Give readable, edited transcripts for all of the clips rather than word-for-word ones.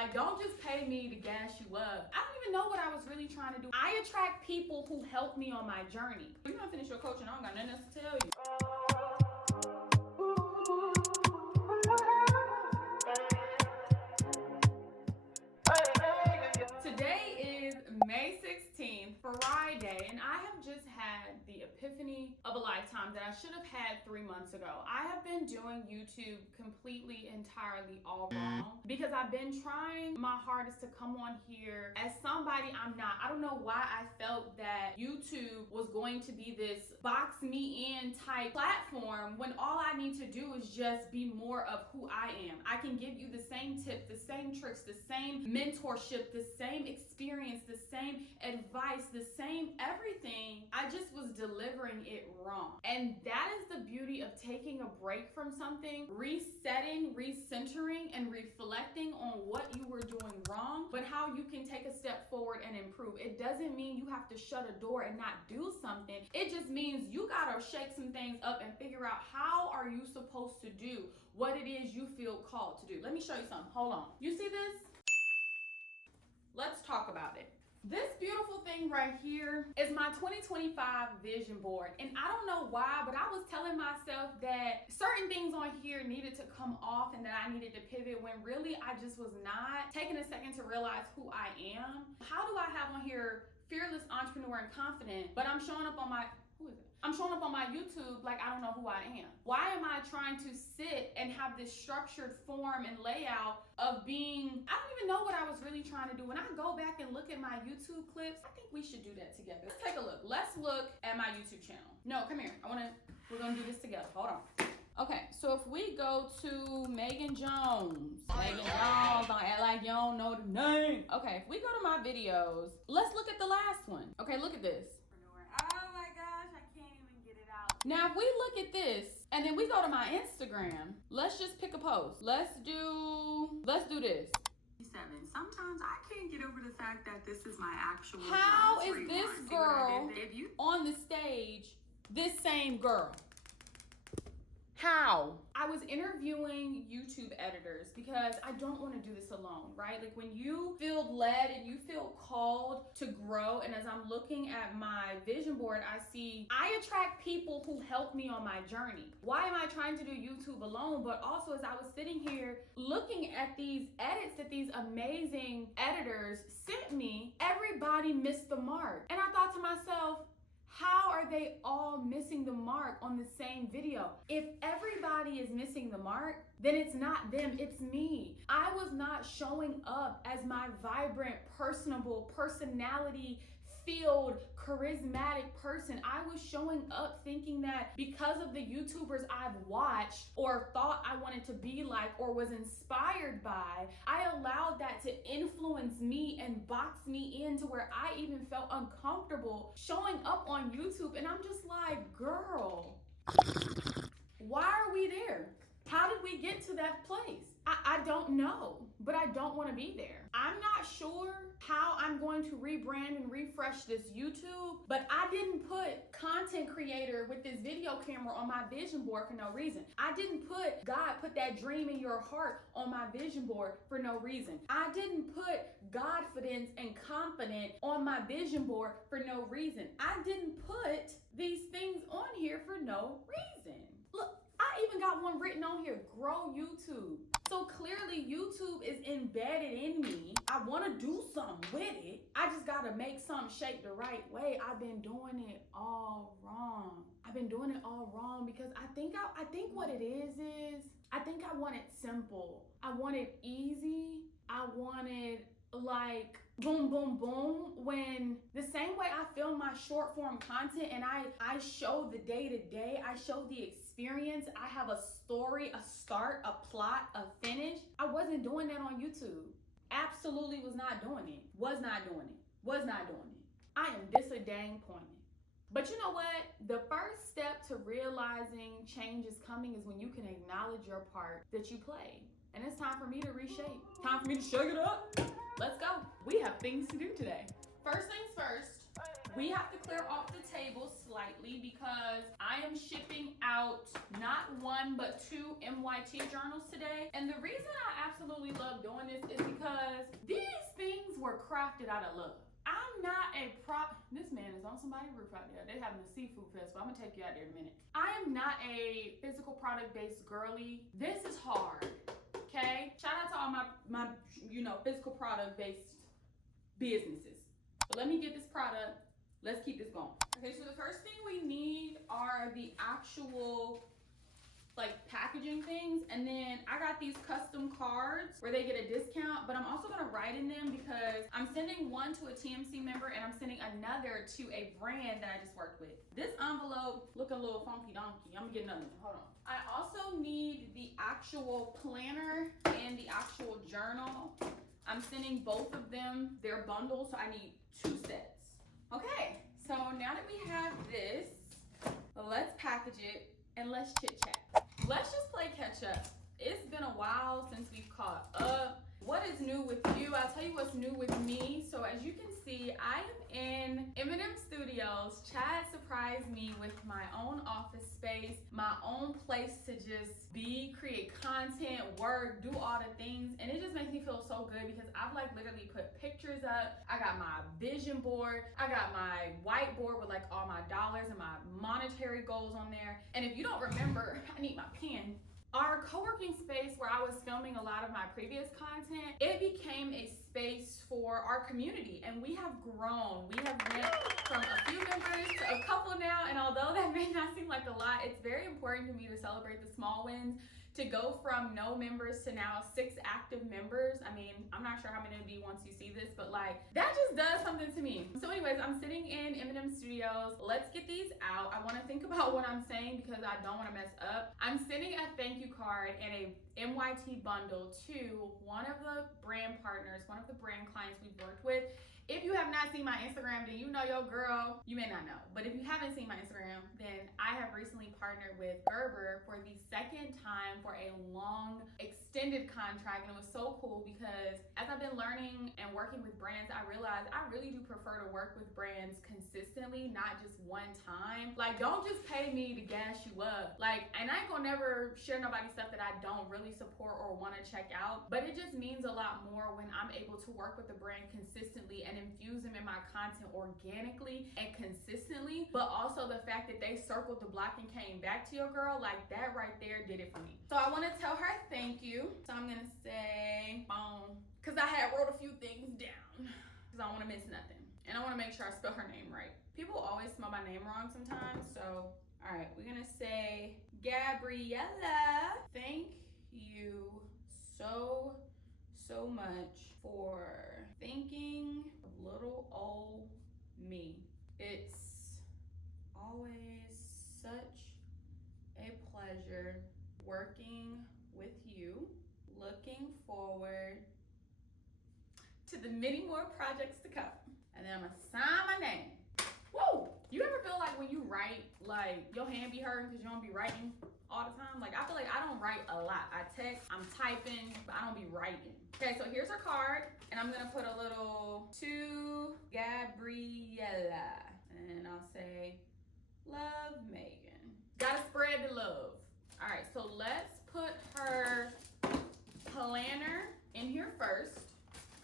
Like, don't just pay me to gas you up. I don't even know what I was really trying to do. I attract people who help me on my journey. You're gonna finish your coaching, I don't got nothing else to tell you. Today is May 16th, Friday, and I have just had the epiphany of a lifetime that I should have had 3 months ago. I have been doing YouTube completely, entirely all wrong because I've been trying my hardest to come on here as somebody I'm not. I don't know why I felt that YouTube was going to be this box me in type platform when all I need to do is just be more of who I am. I can give you the same tips, the same tricks, the same mentorship, the same experience, the same advice, the same everything. I just was delivering it wrong. And that is the beauty of taking a break from something, resetting, recentering, and reflecting on what you were doing wrong, but how you can take a step forward and improve. It doesn't mean you have to shut a door and not do something. It just means you gotta shake some things up and figure out how are you supposed to do what it is you feel called to do. Let me show you something. Hold on. You see this? Let's talk about it. This beautiful thing right here is my 2025 vision board. And I don't know why, but I was telling myself that certain things on here needed to come off and that I needed to pivot when really I just was not taking a second to realize who I am. How do I have on here fearless, entrepreneur, and confident, but I'm showing up on my, who is it? I'm showing up on my YouTube like I don't know who I am. Why am I trying to sit and have this structured form and layout of being, I don't even know what I was really trying to do. When I go back and look at my YouTube clips, I think we should do that together. Let's take a look. Let's look at my YouTube channel. No, come here. We're gonna do this together. Hold on. Okay, so if we go to Maeghan Jones. Maeghan Jones, don't act like you don't know the name. Okay, if we go to my videos, let's look at the last one. Okay, look at this. Oh my gosh, I can't even get it out. Now, if we look at this and then we go to my Instagram, let's just pick a post. Let's do this. 7. Sometimes I can't get over the fact that this is my actual. How is this girl on the stage this same girl? How? I was interviewing YouTube editors because I don't want to do this alone, right? Like when you feel led and you feel called to grow, and as I'm looking at my vision board, I see I attract people who help me on my journey. Why am I trying to do YouTube alone? But also as I was sitting here looking at these edits that these amazing editors sent me, everybody missed the mark. And I thought to myself, how are they all missing the mark on the same video? If everybody is missing the mark, then it's not them, it's me. I was not showing up as my vibrant, personable, personality-filled, charismatic person. I was showing up thinking that because of the YouTubers I've watched or thought I wanted to be like or was inspired by, I allowed that to influence me and box me into where I even felt uncomfortable showing up on YouTube. And I'm just like, girl, why are we there? How did we get to that place? I don't know, but I don't want to be there. I'm not sure how I'm going to rebrand and refresh this YouTube, but I didn't put content creator with this video camera on my vision board for no reason. I didn't put God put that dream in your heart on my vision board for no reason. I didn't put Godfidence and confident on my vision board for no reason. I didn't put these things on here for no reason. Look, I even got one written on here, grow YouTube. So clearly YouTube is embedded in me. I want to do something with it. I just got to make something shape the right way. I've been doing it all wrong. I've been doing it all wrong because I think what it is I think I want it simple. I want it easy. I wanted like boom, boom, boom, when the same way I film my short form content and I show the day to day, I show the experience, I have a story, a start, a plot, a finish. I wasn't doing that on YouTube. Absolutely was not doing it. Was not doing it. I am disappointed. But you know what? The first step to realizing change is coming is when you can acknowledge your part that you played. And it's time for me to reshape. Time for me to shake it up. Let's go. We have things to do today. First things first, we have to clear off the table slightly because I am shipping out not 1 but 2 MYT journals today. And the reason I absolutely love doing this is because were crafted out of love. I'm not a this man is on somebody's roof out there. They having a seafood festival. I'm gonna take you out there in a minute. I am not a physical product based girly. This is hard. Okay? Shout out to all my physical product based businesses. But let me get this product. Let's keep this going. Okay, so the first thing we need are the actual packaging things, and then I got these custom cards where they get a discount, but I'm also gonna write in them because I'm sending one to a TMC member and I'm sending another to a brand that I just worked with. This envelope looking a little funky donkey. I'm gonna get another one. Hold on. I also need the actual planner and the actual journal. I'm sending both of them. They're bundles, so I need 2 sets. Okay, so now that we have this, let's package it and let's chit chat. Let's just play catch up. It's been a while since we've caught up. What is new with you? I'll tell you what's new with me. So as you can see, I am in M&M Studios. Chad surprised me with my own office space, my own place to just be, create content, work, do all the things. And it just makes me feel so good because I've literally put pictures up. I got my vision board. I got my whiteboard with all my dollars and my monetary goals on there. And if you don't remember, I need my pen. Our co-working space where I was filming a lot of my previous content, it became a space for our community, and we have grown. We have went from a few members to a couple now, and although that may not seem like a lot, it's very important to me to celebrate the small wins. To go from no members to now 6 active members. I mean, I'm not sure how many it'll be once you see this, but that just does something to me. So anyways, I'm sitting in M&M Studios. Let's get these out. I want to think about what I'm saying because I don't want to mess up. I'm sending a thank you card and a MYT bundle to one of the brand partners, one of the brand clients we've worked with. If you have not seen my Instagram, then you know your girl. You may not know, but if you haven't seen my Instagram, then I have recently partnered with Gerber for the 2nd time for a long extended contract. And it was so cool because as I've been learning and working with brands, I realized I really do prefer to work with brands consistently, not just one time. Don't just pay me to gas you up. And I ain't gonna never share nobody's stuff that I don't really support or want to check out. But it just means a lot more when I'm able to work with the brand consistently and infuse them in my content organically and consistently, but also the fact that they circled the block and came back to your girl, that right there did it for me. So I want to tell her thank you. So I'm gonna say boom, because I had wrote a few things down because I don't want to miss nothing, and I want to make sure I spell her name right. People always spell my name wrong sometimes, so all right, we're gonna say Gabriella. Thank you so much for thinking of little old me. It's always such a pleasure working with you. Looking forward to the many more projects to come. And then I'm gonna sign my name. Woo! You ever feel when you write, your hand be hurting because you don't be writing all the time? I feel I don't write a lot. I text, I'm typing, but I don't be writing. Okay, so here's her card, and I'm gonna put a little to Gabriella, and I'll say, love Megan. Gotta spread the love. All right, so let's put her planner in here first.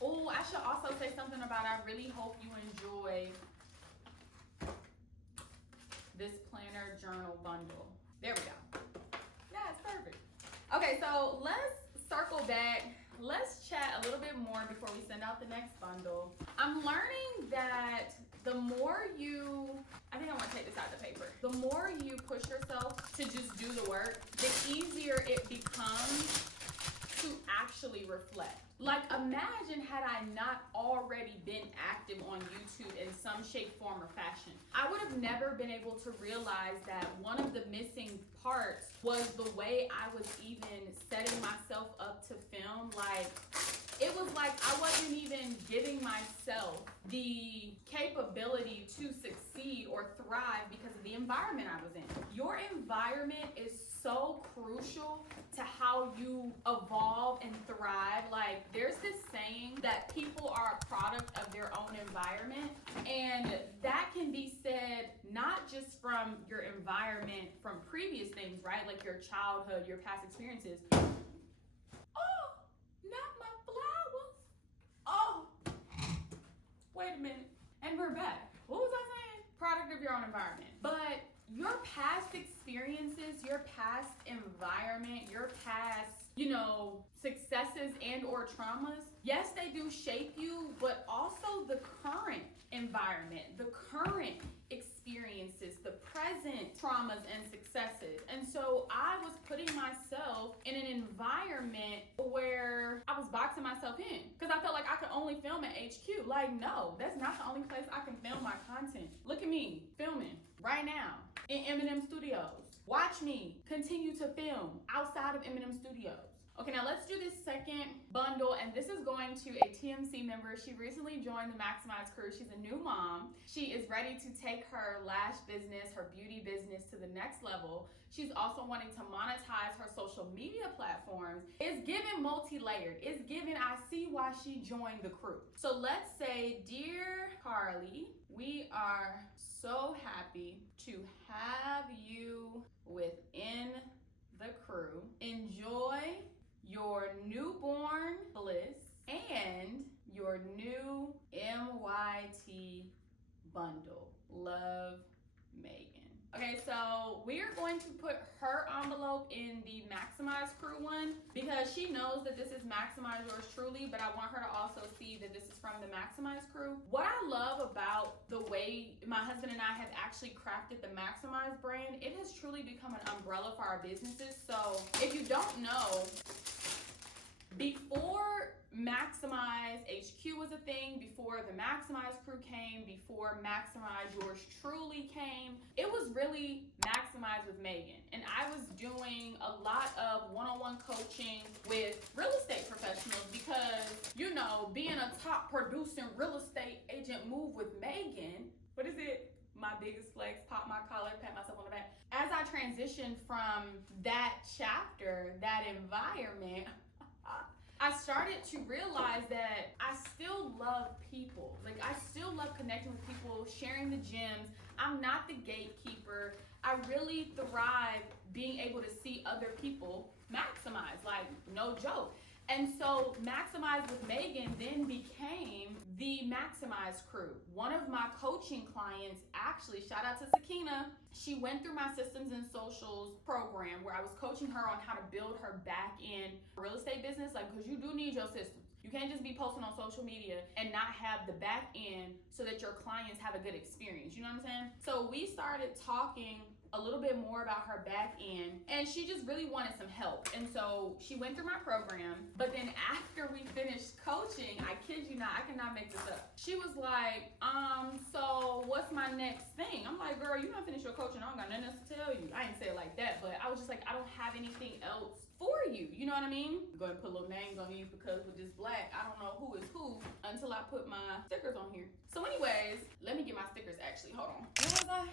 Oh, I should also say something about I really hope you enjoy this planner journal bundle. There we go. Yeah, it's perfect. Okay, so let's circle back. Let's chat a little bit more before we send out the next bundle. I'm learning that the more I think I want to take this out of the paper. The more you push yourself to just do the work, the easier it becomes to actually reflect. Imagine had I not already been active on YouTube in some shape, form, or fashion. I would have never been able to realize that one of the missing parts was the way I was even setting myself up to film. It was I wasn't even giving myself the capability to succeed or thrive because of the environment I was in. Your environment is so crucial to how you evolve and thrive. There's this saying that people are a product of their own environment, and that can be said not just from your environment from previous things, right? Your childhood, your past experiences. Oh, not my flowers. Oh, experiences, your past environment, your past, successes and or traumas, yes, they do shape you, but also the current environment, the current experiences, the present traumas and successes. And so I was putting myself in an environment where I was boxing myself in because I felt like I could only film at HQ. Like, no, that's not the only place I can film my content. Look at me filming right now in M&M Studios. Watch me continue to film outside of M&M Studios. Okay, now let's do this second bundle, and this is going to a TMC member. She recently joined the Maximize crew. She's a new mom. She is ready to take her lash business, her beauty business to the next level. She's also wanting to monetize her social media platforms. It's given multi-layered. It's given, I see why she joined the crew. So let's say, dear Carly, we are so happy to have you within the crew. Enjoy your newborn bliss and your new MYT bundle. Love, Megan. Okay, so we are going to put her envelope in the Maximize crew one because she knows that this is Maximize Yours Truly, but I want her to also see that this is from the Maximize crew. What I love about the way my husband and I have actually crafted the Maximize brand, it has truly become an umbrella for our businesses. So if you don't know, before Maximize HQ was a thing, before the Maximize crew came, before Maximize Yours Truly came, it was really Maximize with Megan. And I was doing a lot of one-on-one coaching with real estate professionals because, being a top producing real estate agent move with Megan, what is it? My biggest flex, pop my collar, pat myself on the back. As I transitioned from that chapter, that environment, I started to realize that I still love people. Like, I still love connecting with people, sharing the gems. I'm not the gatekeeper. I really thrive being able to see other people maximize, like, no joke. And so Maximize with Megan then became the Maximize crew. One of my coaching clients, actually, shout out to Sakina, she went through my systems and socials program where I was coaching her on how to build her back end real estate business, like, because you do need your systems. You can't just be posting on social media and not have the back end so that your clients have a good experience. You know what I'm saying? So we started talking a little bit more about her back end, and she just really wanted some help. And so she went through my program, but then after we finished coaching, I kid you not, I cannot make this up, she was like, so what's my next thing? I'm like, girl, you not finished your coaching, I don't got nothing else to tell you. I didn't say it like that, but I was just like, I don't have anything else for you. You know what I mean? Go ahead and put little names on these because with this black, I don't know who is who until I put my stickers on here. So anyways, let me get my stickers actually. Hold on. What was I?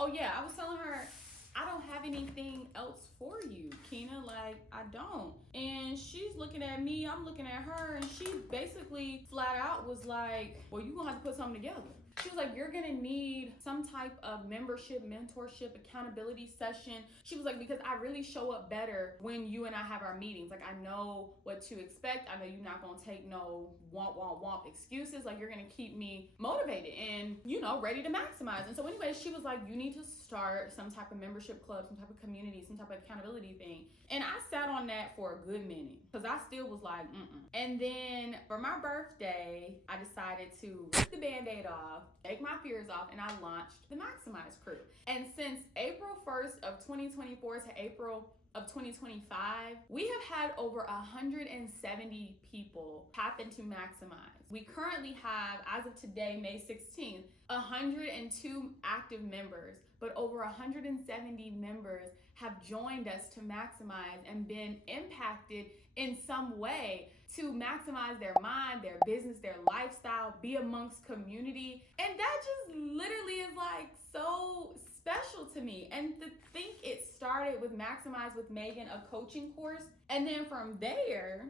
Oh yeah, I was telling her, I don't have anything else for you, Keena. Like, I don't. And she's looking at me, I'm looking at her, and she basically flat out was like, well, you're gonna have to put something together. She was like, you're gonna need some type of membership, mentorship, accountability session. She was like, because I really show up better when you and I have our meetings. Like, I know what to expect. I know you're not gonna take no womp excuses. Like, you're gonna keep me motivated and, ready to maximize. And so anyway, she was like, you need to start some type of membership club, some type of community, some type of accountability thing. And I sat on that for a good minute because I still was like, And then for my birthday, I decided to rip the Band-Aid off, take my fears off, and I launched the Maximize crew. And since April 1st of 2024 to April of 2025, we have had over 170 people tap into Maximize. We currently have, as of today, May 16th, 102 active members, but over 170 members have joined us to Maximize and been impacted in some way to maximize their mind, their business, their lifestyle, be amongst community. And that just literally is like so special to me. And to think it started with Maximize with Megan, a coaching course. And then from there,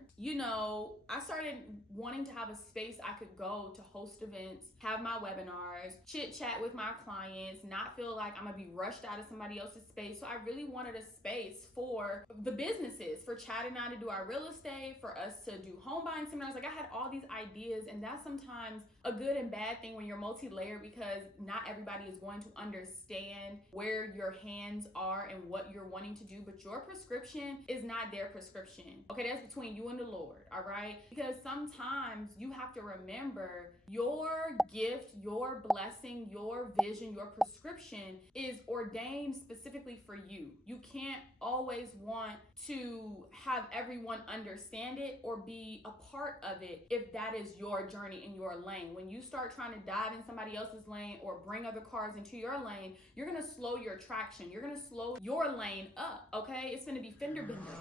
I started wanting to have a space I could go to host events, have my webinars, chit chat with my clients, not feel like I'm gonna be rushed out of somebody else's space. So I really wanted a space for the businesses, for Chad and I to do our real estate, for us to do home buying seminars. Like, I had all these ideas, and that's sometimes a good and bad thing when you're multi-layered because not everybody is going to understand understand where your hands are and what you're wanting to do, but your prescription is not their prescription. Okay, that's between you and the Lord, all right? Because sometimes you have to remember your gift, your blessing, your vision, your prescription is ordained specifically for you. You can't always want to have everyone understand it or be a part of it if that is your journey in your lane. When you start trying to dive in somebody else's lane or bring other cars into your lane, you're gonna slow your traction. You're gonna slow your lane up, okay? It's gonna be fender benders,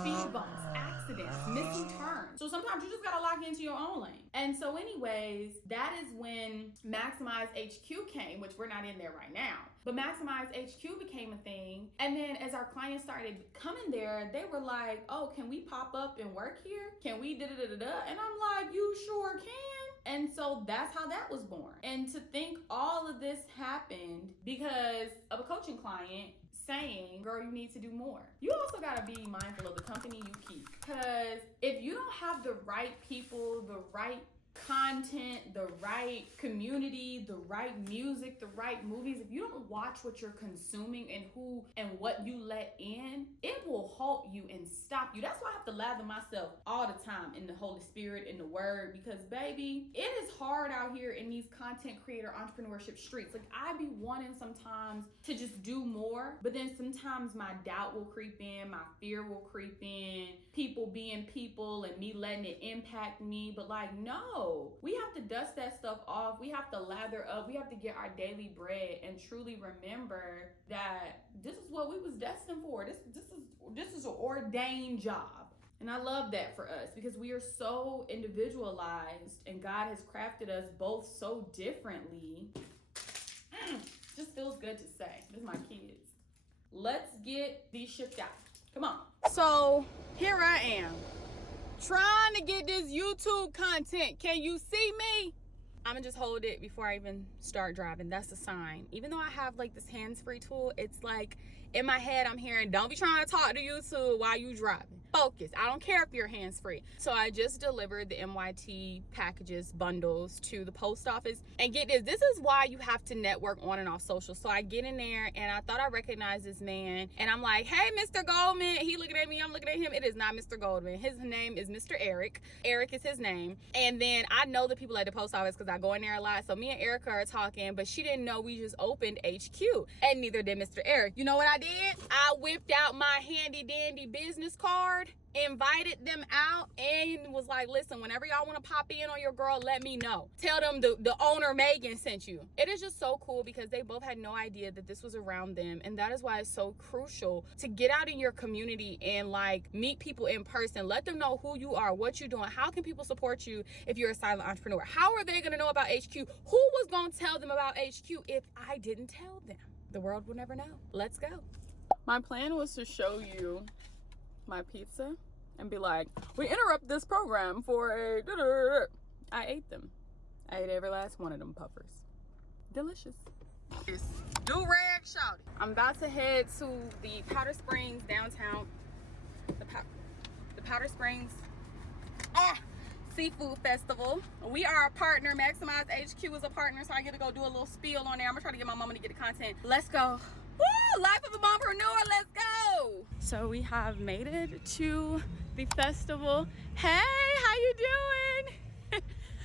speed bumps, accidents, missing turns. So sometimes you just gotta lock into your own lane. And so anyways, that is when Maximize HQ came, which we're not in there right now. But Maximize HQ became a thing. And then as our clients started coming there, they were like, oh, can we pop up and work here? Can we da-da-da-da-da? And I'm like, you sure can. And so that's how that was born. And to think all of this happened because of a coaching client saying, girl, you need to do more. You also gotta be mindful of the company you keep. Because if you don't have the right people, the right content, the right community, the right music, the right movies, if you don't watch what you're consuming and who and what you let in, it will halt you and stop you. That's why I have to lather myself all the time in the Holy Spirit, in the Word, because baby, it is hard out here in these content creator entrepreneurship streets. Like I be wanting sometimes to just do more, but then sometimes my doubt will creep in, my fear will creep in, people being people and me letting it impact me. But like, no, we have to dust that stuff off. We have to lather up. We have to get our daily bread and truly remember that this is what we was destined for. This is an ordained job. And I love that for us because we are so individualized and God has crafted us both so differently. Just feels good to say. This is my kids. Let's get these shipped out. Come on. So here I am, trying to get this YouTube content. Can you see me? I'm gonna just hold it before I even start driving. That's a sign. Even though I have like this hands-free tool, it's like in my head I'm hearing, don't be trying to talk to YouTube while you driving. Focus. I don't care if you're hands-free. So I just delivered the MYT packages, bundles to the post office. And get this, this is why you have to network on and off social. So I get in there and I thought I recognized this man. And I'm like, hey, Mr. Goldman. He looking at me, I'm looking at him. It is not Mr. Goldman. His name is Mr. Eric. Eric is his name. And then I know the people at the post office because I go in there a lot. So me and Erica are talking, but she didn't know we just opened HQ. And neither did Mr. Eric. You know what I did? I whipped out my handy dandy business card, invited them out, and was like, listen, whenever y'all want to pop in on your girl, let me know. Tell them the owner Maeghan sent you. It is just so cool because they both had no idea that this was around them, and that is why it's so crucial to get out in your community and like meet people in person. Let them know who you are, what you're doing. How can people support you if you're a silent entrepreneur? How are they gonna know about HQ? Who was gonna tell them about HQ if I didn't tell them? The world will never know. Let's go. My plan was to show you my pizza and be like, we interrupt this program for a I ate them. I ate every last one of them puffers. Delicious. Do-rag shouty. I'm about to head to the Powder Springs downtown. The Powder Springs Seafood Festival. We are a partner. Maximize HQ is a partner, so I get to go do a little spiel on there. I'm gonna try to get my mama to get the content. Let's go. Woo! Life of a mompreneur, let's go! So we have made it to the festival. Hey, how you doing?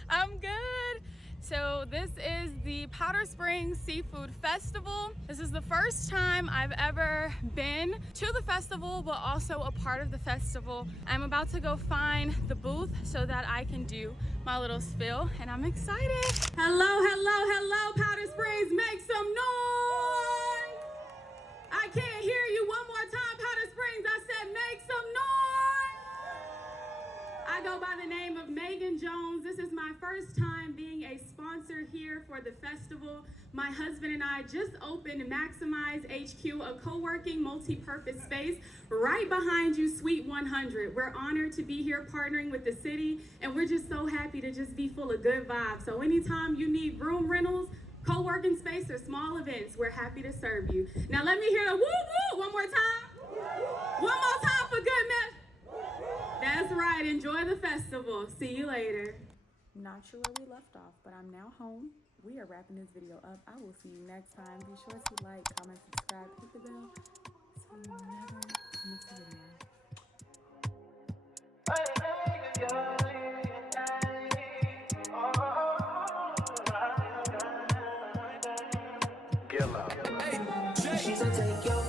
I'm good. So this is the Powder Springs Seafood Festival. This is the first time I've ever been to the festival, but also a part of the festival. I'm about to go find the booth so that I can do my little spill, and I'm excited. Hello, hello, hello, Powder Springs, make some noise! I can't hear you. One more time, Powder Springs. I said make some noise. I go by the name of Maeghan Jones. This is my first time being a sponsor here for the festival. My husband and I just opened Maximize HQ, a co-working multi-purpose space right behind you, Suite 100. We're honored to be here partnering with the city, and we're just so happy to just be full of good vibes. So anytime you need room rentals, co-working space, or small events, we're happy to serve you. Now let me hear the woo woo one more time. One more time for good measure. That's right, enjoy the festival. See you later. not sure where we left off, but I'm now home. We are wrapping this video up. I will see you next time. Be sure to like, comment, subscribe, hit the bell so you never miss a video. She's a take your